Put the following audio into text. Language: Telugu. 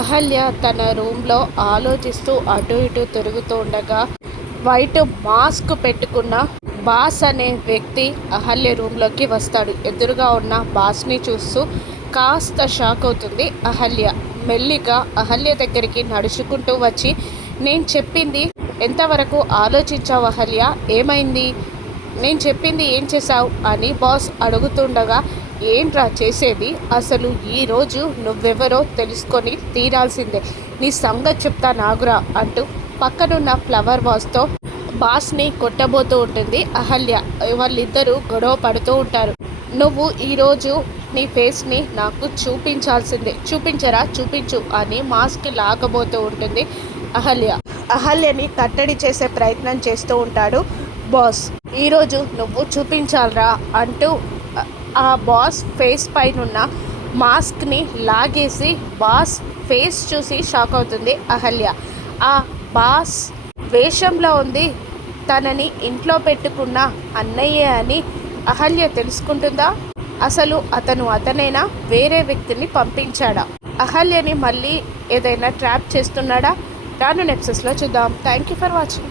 అహల్య తన రూమ్లో ఆలోచిస్తూ అటు ఇటు తిరుగుతూ ఉండగా వైట్ మాస్క్ పెట్టుకున్న బాస్ అనే వ్యక్తి అహల్య రూమ్లోకి వస్తాడు. ఎదురుగా ఉన్న బాస్ని చూస్తూ కాస్త షాక్ అవుతుంది అహల్య. మెల్లిగా అహల్య దగ్గరికి నడుచుకుంటూ వచ్చి, నేను చెప్పింది ఎంతవరకు ఆలోచించావు అహల్య? ఏమైంది? నేను చెప్పింది ఏం చేశావు అని బాస్ అడుగుతుండగా, ఏంట్రా చేసేది? అసలు ఈరోజు నువ్వెవరో తెలుసుకొని తీరాల్సిందే. నీ సంగతి చెప్తా నాగురా అంటూ పక్కనున్న ఫ్లవర్ వాస్తో బాస్ని కొట్టబోతూ ఉంటుంది అహల్య. వాళ్ళిద్దరూ గొడవ పడుతూ ఉంటారు. నువ్వు ఈరోజు నీ ఫేస్ని నాకు చూపించాల్సిందే. చూపించరా? చూపించు అని మాస్క్ లాగబోతూ ఉంటుంది అహల్య. అహల్యని కట్టడి చేసే ప్రయత్నం చేస్తూ ఉంటాడు బాస్. ఈరోజు నువ్వు చూపించాలరా అంటూ ఆ బాస్ ఫేస్ పైనున్న మాస్క్ని లాగేసి బాస్ ఫేస్ చూసి షాక్ అవుతుంది అహల్య. ఆ బాస్ వేషంలో ఉంది తనని ఇంట్లో పెట్టుకున్న అన్నయ్య అని అహల్య తెలుసుకుంటుందా? అసలు అతను అతనేనా? వేరే వ్యక్తిని పంపించాడా? అహల్యని మళ్ళీ ఏదైనా ట్రాప్ చేస్తున్నాడా? రాను నెక్సెస్లో చూద్దాం. Thank you for watching.